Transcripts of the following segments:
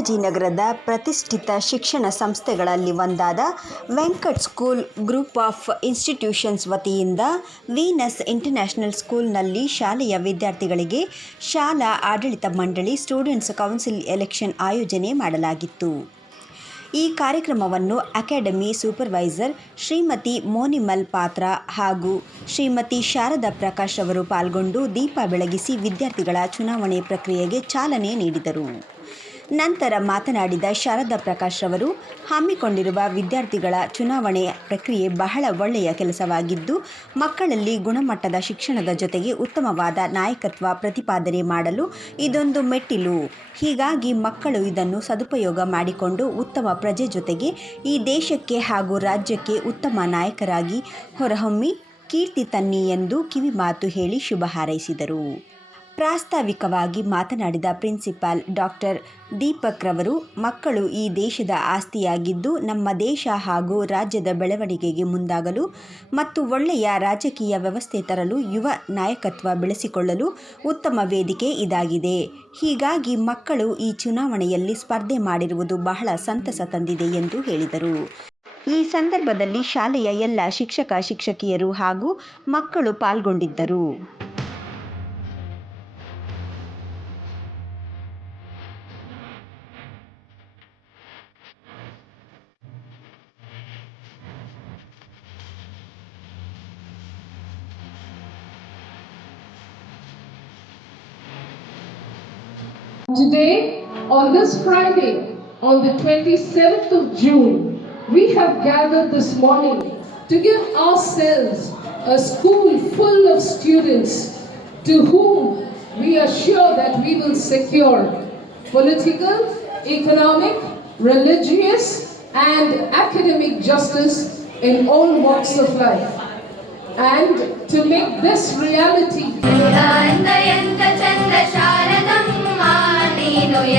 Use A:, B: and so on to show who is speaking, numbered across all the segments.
A: ಬಾಲಾಜಿನಗರದ ಪ್ರತಿಷ್ಠಿತ ಶಿಕ್ಷಣ ಸಂಸ್ಥೆಗಳಲ್ಲಿ ಒಂದಾದ Venkat school group of institutions ವತಿಯಿಂದ ವೀನಸ್ ಇಂಟರ್ನ್ಯಾಷನಲ್ ಸ್ಕೂಲ್ನಲ್ಲಿ ಶಾಲೆಯ ವಿದ್ಯಾರ್ಥಿಗಳಿಗೆ ಶಾಲಾ ಆಡಳಿತ ಮಂಡಳಿ ಸ್ಟೂಡೆಂಟ್ಸ್ ಕೌನ್ಸಿಲ್ ಎಲೆಕ್ಷನ್ ಆಯೋಜನೆ ಮಾಡಲಾಗಿತ್ತು. ಈ ಕಾರ್ಯಕ್ರಮವನ್ನು ಅಕಾಡೆಮಿ ಸೂಪರ್ವೈಸರ್ ಶ್ರೀಮತಿ ಮೋನಿಮಲ್ ಪಾತ್ರ ಹಾಗೂ ಶ್ರೀಮತಿ ಶಾರದಾ ಪ್ರಕಾಶ್ ಅವರು ಪಾಲ್ಗೊಂಡು ದೀಪ ಬೆಳಗಿಸಿ ವಿದ್ಯಾರ್ಥಿಗಳ ಚುನಾವಣೆ ಪ್ರಕ್ರಿಯೆಗೆ ಚಾಲನೆ ನೀಡಿದರು. ನಂತರ ಮಾತನಾಡಿದ ಶಾರದಾ ಪ್ರಕಾಶ್ ಅವರು ಹಮ್ಮಿಕೊಂಡಿರುವ ವಿದ್ಯಾರ್ಥಿಗಳ ಚುನಾವಣೆ ಪ್ರಕ್ರಿಯೆ ಬಹಳ ಒಳ್ಳೆಯ ಕೆಲಸವಾಗಿದ್ದು, ಮಕ್ಕಳಲ್ಲಿ ಗುಣಮಟ್ಟದ ಶಿಕ್ಷಣದ ಜೊತೆಗೆ ಉತ್ತಮವಾದ ನಾಯಕತ್ವ ಪ್ರತಿಪಾದನೆ ಮಾಡಲು ಇದೊಂದು ಮೆಟ್ಟಿಲು. ಹೀಗಾಗಿ ಮಕ್ಕಳು ಇದನ್ನು ಸದುಪಯೋಗ ಮಾಡಿಕೊಂಡು ಉತ್ತಮ ಪ್ರಜೆ ಜೊತೆಗೆ ಈ ದೇಶಕ್ಕೆ ಹಾಗೂ ರಾಜ್ಯಕ್ಕೆ ಉತ್ತಮ ನಾಯಕರಾಗಿ ಹೊರಹೊಮ್ಮಿ ಕೀರ್ತಿ ತನ್ನಿ ಎಂದು ಕಿವಿಮಾತು ಹೇಳಿ ಶುಭ ಹಾರೈಸಿದರು. ಪ್ರಾಸ್ತಾವಿಕವಾಗಿ ಮಾತನಾಡಿದ ಪ್ರಿನ್ಸಿಪಾಲ್ ಡಾಕ್ಟರ್ ದೀಪಕ್ ರವರು, ಮಕ್ಕಳು ಈ ದೇಶದ ಆಸ್ತಿಯಾಗಿದ್ದು ನಮ್ಮ ದೇಶ ಹಾಗೂ ರಾಜ್ಯದ ಬೆಳವಣಿಗೆಗೆ ಮುಂದಾಗಲು ಮತ್ತು ಒಳ್ಳೆಯ ರಾಜಕೀಯ ವ್ಯವಸ್ಥೆ ತರಲು ಯುವ ನಾಯಕತ್ವ ಬೆಳೆಸಿಕೊಳ್ಳಲು ಉತ್ತಮ ವೇದಿಕೆ ಇದಾಗಿದೆ. ಹೀಗಾಗಿ ಮಕ್ಕಳು ಈ ಚುನಾವಣೆಯಲ್ಲಿ ಸ್ಪರ್ಧೆ ಮಾಡಿರುವುದು ಬಹಳ ಸಂತಸ ತಂದಿದೆ ಎಂದು ಹೇಳಿದರು. ಈ ಸಂದರ್ಭದಲ್ಲಿ ಶಾಲೆಯ ಎಲ್ಲ ಶಿಕ್ಷಕ, ಶಿಕ್ಷಕಿಯರು ಹಾಗೂ ಮಕ್ಕಳು ಪಾಲ್ಗೊಂಡಿದ್ದರು.
B: Today, on this Friday, on the 27th of June, we have gathered this morning to give ourselves a school full of students to whom we are sure that we will secure political, economic, religious, and academic justice in all walks of life. And to make this reality,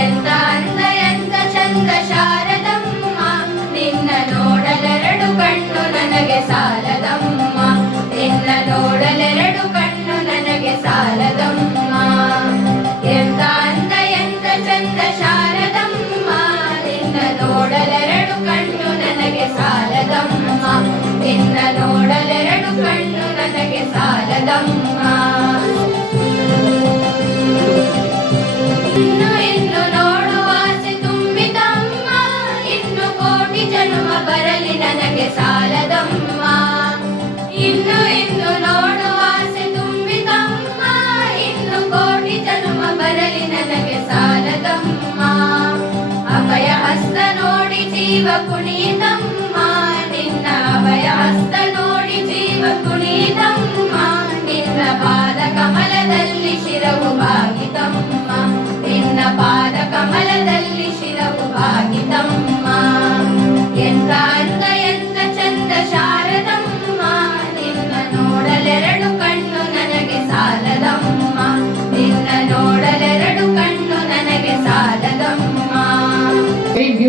C: ಎಂತ ಅಂದ ಎಂತ ಚಂದ ಶಾರದಮ್ಮ ನಿನ್ನ ನೋಡಲೆರಡು ಕಣ್ಣು ನನಗೆ ಸಾಲದಮ್ಮ ನಿನ್ನ ನೋಡಲೆರಡು ಕಣ್ಣು ನನಗೆ ಸಾಲದಮ್ಮ ಎಂತ ಅಂದ ಎಂತ ಚಂದ ಶಾರದಮ್ಮ ನಿನ್ನ ನೋಡಲೆರಡು ಕಣ್ಣು ನನಗೆ ಸಾಲದಮ್ಮ ನಿನ್ನ ನೋಡಲೆರಡು ಕಣ್ಣು ನನಗೆ ಸಾಲದಮ್ಮ జీవకునీతమ్మా నిన్న
D: భయాస్త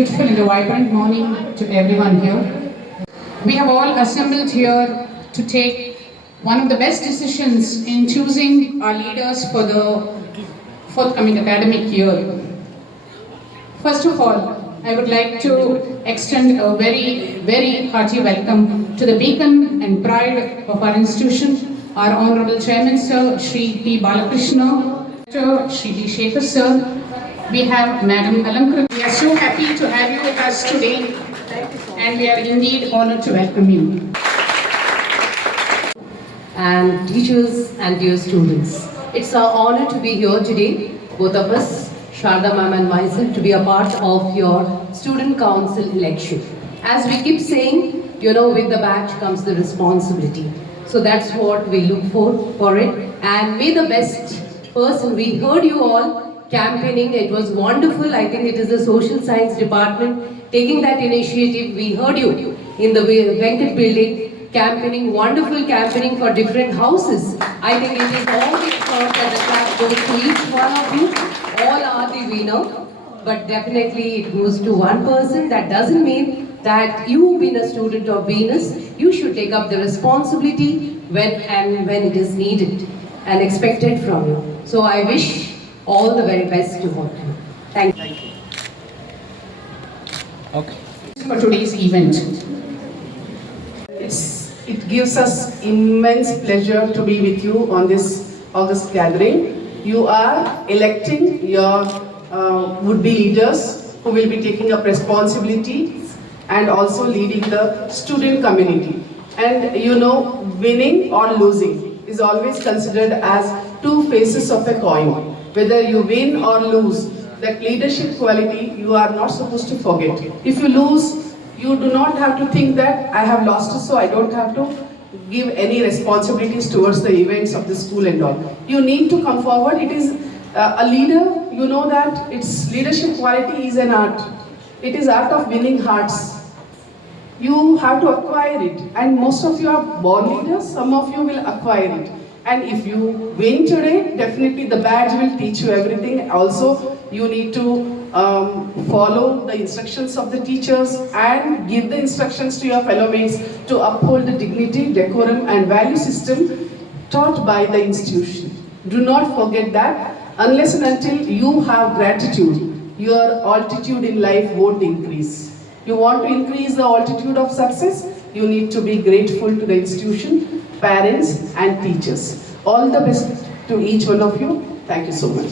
D: beautiful and a vibrant morning to everyone here. We have all assembled here to take one of the best decisions in choosing our leaders for the forthcoming academic year. First of all, I would like to extend a very, very hearty welcome to the beacon and pride of our institution, our Honorable Chairman Sir, Shri P. Balakrishna, Dr. Shri D. Shekhar Sir. We have Madam Alankar. We are so happy to have you with us today and we are indeed honored to welcome you.
E: and teachers and dear students. It's our honor to be here today, both of us, Sharda ma'am and myself, to be a part of your student council election. As we keep saying, you know, with the badge comes the responsibility. So that's what we look for for it. And may the best person, we heard you all campaigning, it was wonderful. I think it is the social science department taking that initiative. We heard you in the Venkat building campaigning, wonderful campaigning for different houses. I think it is all the effort that the clap goes to each one of you. All are the winner. But definitely it goes to one person. That doesn't mean that you being a student of Venus, you should take up the responsibility when and when it is needed and expected from you. So I wish all the very best to all of you. Thank you.
F: Okay.
D: For today's event.
G: It's, it gives us immense pleasure to be with you on this August gathering. You are electing your uh, would-be leaders who will be taking up responsibilities and also leading the student community. And you know, winning or losing is always considered as two faces of a coin. Whether you win or lose, that leadership quality you are not supposed to forget. If you lose, you do not have to think that I have lost so I don't have to give any responsibilities towards the events of the school and all. You need to come forward. It is uh, a leader, you know that its leadership quality is an art. It is art of winning hearts. You have to acquire it and most of you are born leaders, some of you will acquire it. And if you win today, definitely the badge will teach you everything. Also, you need to um, follow the instructions of the teachers and give the instructions to your fellow mates to uphold the dignity, decorum and value system taught by the institution. Do not forget that unless and until you have gratitude, your altitude in life won't increase. You want to increase the altitude of success, you need to be grateful to the institution, parents and teachers. All the best to each one of you. Thank you so much.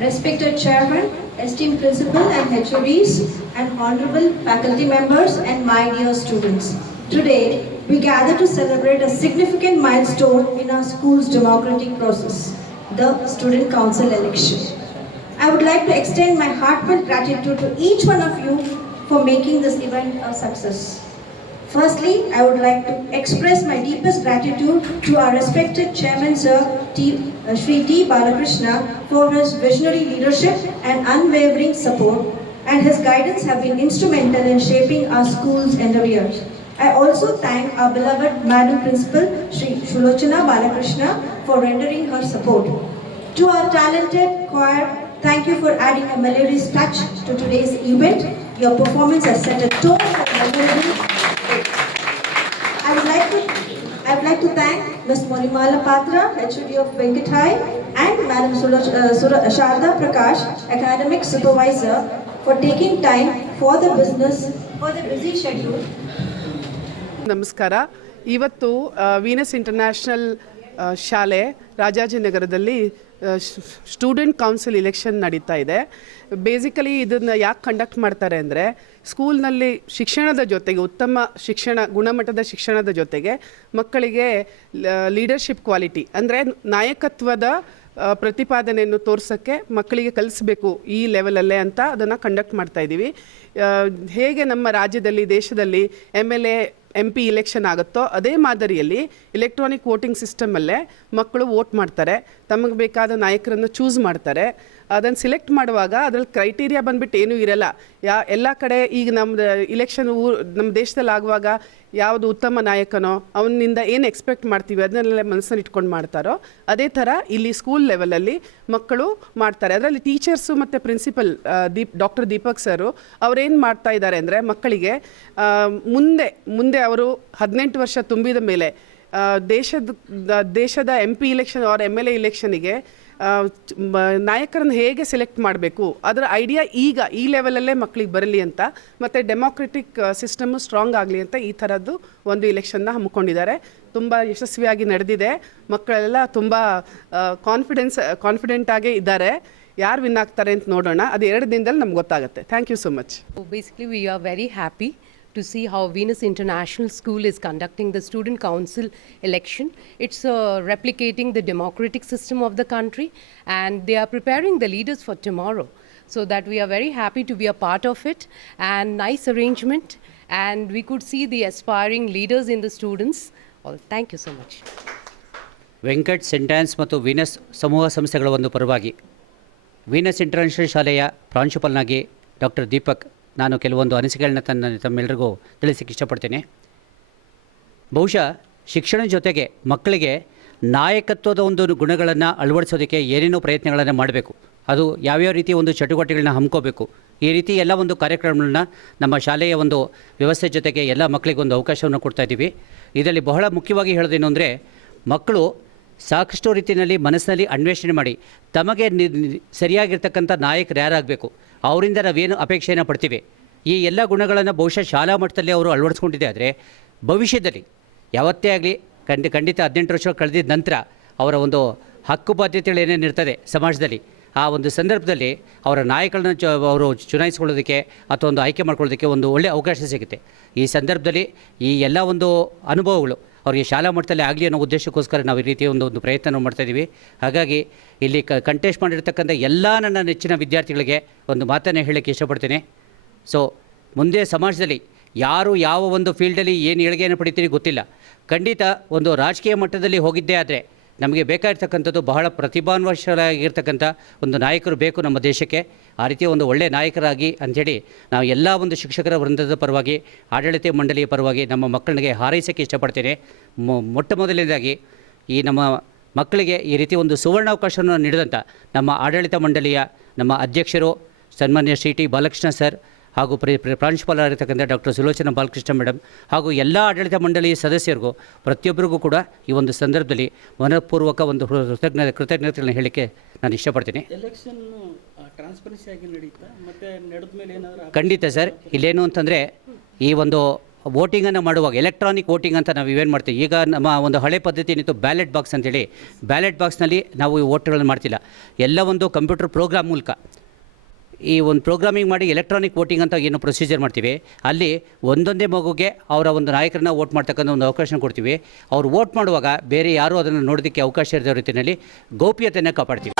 H: Respected Chairman, esteemed Principal and HODs, and honorable faculty members and my dear students. Today, we gather to celebrate a significant milestone in our school's democratic process, the Student Council election. I would like to extend my heartfelt gratitude to each one of you for making this event a success. Firstly, I would like to express my deepest gratitude to our respected Chairman Sir T. uh, T. Balakrishna for his visionary leadership and unwavering support and his guidance have been instrumental in shaping our school's endeavors. I also thank our beloved Madam Principal Shri Shulochana Balakrishna for rendering her support. To our talented choir, thank you for adding a melodious touch to today's event. Your performance has set a tone for memorable to, I would like to thank Ms. Monimala Patra, HOD of Venkat High, and Madam Sura, uh, Sura- Sharda Prakash, Academic Supervisor, for taking time for the business, for the busy schedule
G: ನಮಸ್ಕಾರ ಇವತ್ತು Venus international ಶಾಲೆ ರಾಜಾಜಿನಗರದಲ್ಲಿ student council election ನಡೀತಾ ಇದೆ basically ಇದನ್ನು ಯಾಕೆ conduct ಮಾಡ್ತಾರೆ ಅಂದರೆ ಸ್ಕೂಲ್ನಲ್ಲಿ ಶಿಕ್ಷಣದ ಜೊತೆಗೆ, ಉತ್ತಮ ಶಿಕ್ಷಣ, ಗುಣಮಟ್ಟದ ಶಿಕ್ಷಣದ ಜೊತೆಗೆ ಮಕ್ಕಳಿಗೆ ಲೀಡರ್ಶಿಪ್ ಕ್ವಾಲಿಟಿ ಅಂದರೆ ನಾಯಕತ್ವದ ಪ್ರತಿಪಾದನೆಯನ್ನು ತೋರ್ಸೋಕ್ಕೆ ಮಕ್ಕಳಿಗೆ ಕಲಿಸ್ಬೇಕು ಈ ಲೆವೆಲಲ್ಲೇ ಅಂತ ಅದನ್ನು ಕಂಡಕ್ಟ್ ಮಾಡ್ತಾ ಇದ್ದೀವಿ. ಹೇಗೆ ನಮ್ಮ ರಾಜ್ಯದಲ್ಲಿ, ದೇಶದಲ್ಲಿ M L A M P election ಆಗುತ್ತೋ ಅದೇ ಮಾದರಿಯಲ್ಲಿ ಇಲೆಕ್ಟ್ರಾನಿಕ್ ವೋಟಿಂಗ್ ಸಿಸ್ಟಮಲ್ಲೇ ಮಕ್ಕಳು ವೋಟ್ ಮಾಡ್ತಾರೆ. ತಮಗೆ ಬೇಕಾದ ನಾಯಕರನ್ನು ಚೂಸ್ ಮಾಡ್ತಾರೆ. ಅದನ್ನು ಸಿಲೆಕ್ಟ್ ಮಾಡುವಾಗ ಅದ್ರಲ್ಲಿ ಕ್ರೈಟೀರಿಯಾ ಬಂದ್ಬಿಟ್ಟು ಏನೂ ಇರಲ್ಲ. ಯಾ, ಎಲ್ಲ ಕಡೆ ಈಗ ನಮ್ಮದು ಇಲೆಕ್ಷನ್ ಊ ನಮ್ಮ ದೇಶದಲ್ಲಿ ಆಗುವಾಗ ಯಾವುದು ಉತ್ತಮ ನಾಯಕನೋ, ಅವನಿಂದ ಏನು ಎಕ್ಸ್ಪೆಕ್ಟ್ ಮಾಡ್ತೀವಿ, ಅದನ್ನೆಲ್ಲ ಮನಸ್ಸಲ್ಲಿ ಇಟ್ಕೊಂಡು ಮಾಡ್ತಾರೋ, ಅದೇ ಥರ ಇಲ್ಲಿ ಸ್ಕೂಲ್ ಲೆವೆಲಲ್ಲಿ ಮಕ್ಕಳು ಮಾಡ್ತಾರೆ. ಅದರಲ್ಲಿ ಟೀಚರ್ಸು ಮತ್ತು principal Deep doctor Deepak sir ಅವರೇನು ಮಾಡ್ತಾ ಇದ್ದಾರೆ ಅಂದರೆ ಮಕ್ಕಳಿಗೆ ಮುಂದೆ ಮುಂದೆ ಅವರು ಹದಿನೆಂಟು ವರ್ಷ ತುಂಬಿದ ಮೇಲೆ ದೇಶದ ದೇಶದ M P election or M L A ಇಲೆಕ್ಷನಿಗೆ ನಾಯಕರನ್ನು ಹೇಗೆ ಸೆಲೆಕ್ಟ್ ಮಾಡಬೇಕು? ಅದರ ಐಡಿಯಾ ಈಗ ಈ ಲೆವೆಲಲ್ಲೇ ಮಕ್ಕಳಿಗೆ ಬರಲಿ ಅಂತ, ಮತ್ತು ಡೆಮೋಕ್ರೆಟಿಕ್ ಸಿಸ್ಟಮು ಸ್ಟ್ರಾಂಗ್ ಆಗಲಿ ಅಂತ ಈ ಥರದ್ದು ಒಂದು ಇಲೆಕ್ಷನ್ನ ಹಮ್ಮಿಕೊಂಡಿದ್ದಾರೆ. ತುಂಬ ಯಶಸ್ವಿಯಾಗಿ ನಡೆದಿದೆ. ಮಕ್ಕಳೆಲ್ಲ ತುಂಬ ಕಾನ್ಫಿಡೆನ್ಸ್ ಕಾನ್ಫಿಡೆಂಟಾಗೇ ಇದ್ದಾರೆ. ಯಾರು ವಿನ್ ಆಗ್ತಾರೆ ಅಂತ ನೋಡೋಣ. ಅದು ಎರಡು ದಿನದಲ್ಲಿ ನಮ್ಗೆ ಗೊತ್ತಾಗುತ್ತೆ. Thank you
E: so much basically we are very happy to see how Venus International School is conducting the student council election. It's uh, replicating the democratic system of the country and they are preparing the leaders for tomorrow. So that we are very happy to be a part of it and nice arrangement and we could see the aspiring leaders in the students. Well, thank you so much.
F: Venkat ಸೆಂಟ್ಯಾನ್ಸ್ ಮತ್ತು Venus ಸಮೂಹ ಸಂಸ್ಥೆಗಳ ಒಂದು ಪರವಾಗಿ Venus international ಶಾಲೆಯ ಪ್ರಾಂಶುಪಾಲನಾಗಿ doctor Deepak ನಾನು ಕೆಲವೊಂದು ಅನಿಸಿಕೆಗಳನ್ನ ತನ್ನ ತಮ್ಮೆಲ್ಲರಿಗೂ ತಿಳಿಸಕ್ಕೆ ಇಷ್ಟಪಡ್ತೇನೆ. ಬಹುಶಃ ಶಿಕ್ಷಣ ಜೊತೆಗೆ ಮಕ್ಕಳಿಗೆ ನಾಯಕತ್ವದ ಒಂದು ಗುಣಗಳನ್ನು ಅಳವಡಿಸೋದಕ್ಕೆ ಏನೇನೋ ಪ್ರಯತ್ನಗಳನ್ನು ಮಾಡಬೇಕು. ಅದು ಯಾವ್ಯಾವ ರೀತಿ ಒಂದು ಚಟುವಟಿಕೆಗಳನ್ನ ಹಮ್ಮಿಕೋಬೇಕು ಈ ರೀತಿ ಎಲ್ಲ ಒಂದು ಕಾರ್ಯಕ್ರಮಗಳನ್ನ ನಮ್ಮ ಶಾಲೆಯ ಒಂದು ವ್ಯವಸ್ಥೆ ಜೊತೆಗೆ ಎಲ್ಲ ಮಕ್ಕಳಿಗೆ ಒಂದು ಅವಕಾಶವನ್ನು ಕೊಡ್ತಾ ಇದ್ದೀವಿ. ಇದರಲ್ಲಿ ಬಹಳ ಮುಖ್ಯವಾಗಿ ಹೇಳೋದೇನು ಅಂದರೆ ಮಕ್ಕಳು ಸಾಕಷ್ಟು ರೀತಿಯಲ್ಲಿ ಮನಸ್ಸಿನಲ್ಲಿ ಅನ್ವೇಷಣೆ ಮಾಡಿ ತಮಗೆ ನಿ- ಸರಿಯಾಗಿರ್ತಕ್ಕಂಥ ನಾಯಕರು ಯಾರಾಗಬೇಕು, ಅವರಿಂದ ನಾವೇನು ಅಪೇಕ್ಷೆಯನ್ನು ಪಡ್ತೀವಿ? ಈ ಎಲ್ಲ ಗುಣಗಳನ್ನು ಬಹುಶಃ ಶಾಲಾ ಮಟ್ಟದಲ್ಲಿ ಅವರು ಅಳವಡಿಸ್ಕೊಂಡಿದೆ, ಆದರೆ ಭವಿಷ್ಯದಲ್ಲಿ ಯಾವತ್ತೇ ಆಗಲಿ ಖಂಡಿ ಖಂಡಿತ ಹದಿನೆಂಟು ವರ್ಷ ಕಳೆದಿದ್ದ ನಂತರ ಅವರ ಒಂದು ಹಕ್ಕು ಬಾಧ್ಯತೆಗಳು ಏನೇನು ಇರ್ತದೆ ಸಮಾಜದಲ್ಲಿ, ಆ ಒಂದು ಸಂದರ್ಭದಲ್ಲಿ ಅವರ ನಾಯಕಗಳನ್ನ ಚ ಅವರು ಚುನಾಯಿಸ್ಕೊಳ್ಳೋದಕ್ಕೆ ಅಥವಾ ಒಂದು ಆಯ್ಕೆ ಮಾಡ್ಕೊಳ್ಳೋದಕ್ಕೆ ಒಂದು ಒಳ್ಳೆಯ ಅವಕಾಶ ಸಿಗುತ್ತೆ. ಈ ಸಂದರ್ಭದಲ್ಲಿ ಈ ಎಲ್ಲ ಒಂದು ಅನುಭವಗಳು ಅವರಿಗೆ ಶಾಲಾ ಮಟ್ಟದಲ್ಲಿ ಆಗಲಿ ಅನ್ನೋ ಉದ್ದೇಶಕ್ಕೋಸ್ಕರ ನಾವು ಈ ರೀತಿಯ ಒಂದು ಒಂದು ಪ್ರಯತ್ನ ಮಾಡ್ತಾಯಿದ್ದೀವಿ ಹಾಗಾಗಿ ಇಲ್ಲಿ ಕ ಕಂಟೆಸ್ಟ್ ಮಾಡಿರ್ತಕ್ಕಂಥ ಎಲ್ಲ ನನ್ನ ನೆಚ್ಚಿನ ವಿದ್ಯಾರ್ಥಿಗಳಿಗೆ ಒಂದು ಮಾತನ್ನು ಹೇಳೋಕ್ಕೆ ಇಷ್ಟಪಡ್ತೀನಿ. ಸೊ ಮುಂದೆ ಸಮಾಜದಲ್ಲಿ ಯಾರು ಯಾವ ಒಂದು ಫೀಲ್ಡಲ್ಲಿ ಏನು ಏಳಿಗೆಯನ್ನು ಪಡಿತೀರಿ ಗೊತ್ತಿಲ್ಲ. ಖಂಡಿತ ಒಂದು ರಾಜಕೀಯ ಮಟ್ಟದಲ್ಲಿ ಹೋಗಿದ್ದೇ ಆದರೆ ನಮಗೆ ಬೇಕಾಗಿರ್ತಕ್ಕಂಥದ್ದು ಬಹಳ ಪ್ರತಿಭಾನ್ವಶರಾಗಿರ್ತಕ್ಕಂಥ ಒಂದು ನಾಯಕರು ಬೇಕು ನಮ್ಮ ದೇಶಕ್ಕೆ. ಆ ರೀತಿಯ ಒಂದು ಒಳ್ಳೆಯ ನಾಯಕರಾಗಿ ಅಂಥೇಳಿ ನಾವು ಎಲ್ಲ ಒಂದು ಶಿಕ್ಷಕರ ವೃಂದದ ಪರವಾಗಿ, ಆಡಳಿತ ಮಂಡಳಿಯ ಪರವಾಗಿ ನಮ್ಮ ಮಕ್ಕಳಿಗೆ ಹಾರೈಸೋಕ್ಕೆ ಇಷ್ಟಪಡ್ತೇನೆ. ಮೊಟ್ಟ ಮೊದಲನೇದಾಗಿ ಈ ನಮ್ಮ ಮಕ್ಕಳಿಗೆ ಈ ರೀತಿ ಒಂದು ಸುವರ್ಣಾವಕಾಶವನ್ನು ನೀಡಿದಂಥ ನಮ್ಮ ಆಡಳಿತ ಮಂಡಳಿಯ ನಮ್ಮ ಅಧ್ಯಕ್ಷರು ಸನ್ಮಾನ್ಯ ಶ್ರೀ ಟಿ ಬಾಲಕೃಷ್ಣ ಸರ್ ಹಾಗೂ ಪ್ರಿ ಪ್ರಿ- ಪ್ರಾಂಶುಪಾಲರಾಗಿರ್ತಕ್ಕಂಥ ಡಾಕ್ಟರ್ ಸುಲೋಚನ ಬಾಲಕೃಷ್ಣ ಮೇಡಮ್ ಹಾಗೂ ಎಲ್ಲ ಆಡಳಿತ ಮಂಡಳಿ ಸದಸ್ಯರಿಗೂ ಪ್ರತಿಯೊಬ್ಬರಿಗೂ ಕೂಡ ಈ ಒಂದು ಸಂದರ್ಭದಲ್ಲಿ ಮನಃಪೂರ್ವಕ ಒಂದು ಕೃತಜ್ಞ ಕೃತಜ್ಞತೆ ಕೃತಜ್ಞತೆಗಳನ್ನ ಹೇಳಲಿಕ್ಕೆ ನಾನು ಇಷ್ಟಪಡ್ತೀನಿ. ಖಂಡಿತ ಸರ್. ಇಲ್ಲೇನು ಅಂತಂದರೆ ಈ ಒಂದು ವೋಟಿಂಗನ್ನು ಮಾಡುವಾಗ ಎಲೆಕ್ಟ್ರಾನಿಕ್ ವೋಟಿಂಗ್ ಅಂತ ನಾವು ಇವೇನು ಮಾಡ್ತೀವಿ. ಈಗ ನಮ್ಮ ಒಂದು ಹಳೆ ಪದ್ಧತಿ ಏನಿತ್ತು ಬ್ಯಾಲೆಟ್ ಬಾಕ್ಸ್ ಅಂತೇಳಿ. ಬ್ಯಾಲೆಟ್ ಬಾಕ್ಸ್ನಲ್ಲಿ ನಾವು ಈ ವೋಟ್ಗಳನ್ನು ಮಾಡ್ತಿಲ್ಲ. ಎಲ್ಲ ಒಂದು ಕಂಪ್ಯೂಟರ್ ಪ್ರೋಗ್ರಾಮ್ ಮೂಲಕ. ಈ ಒಂದು ಪ್ರೋಗ್ರಾಮಿಂಗ್ ಮಾಡಿ ಎಲೆಕ್ಟ್ರಾನಿಕ್ ವೋಟಿಂಗ್ ಅಂತ ಏನು ಪ್ರೊಸೀಜರ್ ಮಾಡ್ತೀವಿ. ಅಲ್ಲಿ ಒಂದೊಂದೇ ಮಗುಗೆ ಅವರ ಒಂದು ನಾಯಕರನ್ನ ವೋಟ್ ಮಾಡ್ತಕ್ಕಂಥ ಒಂದು ಅವಕಾಶ ಕೊಡ್ತೀವಿ. ಅವ್ರು ವೋಟ್ ಮಾಡುವಾಗ ಬೇರೆ ಯಾರೂ ಅದನ್ನು ನೋಡೋದಕ್ಕೆ ಅವಕಾಶ ಇರದ ರೀತಿಯಲ್ಲಿ ಗೌಪ್ಯತೆಯನ್ನು ಕಾಪಾಡ್ತೀವಿ.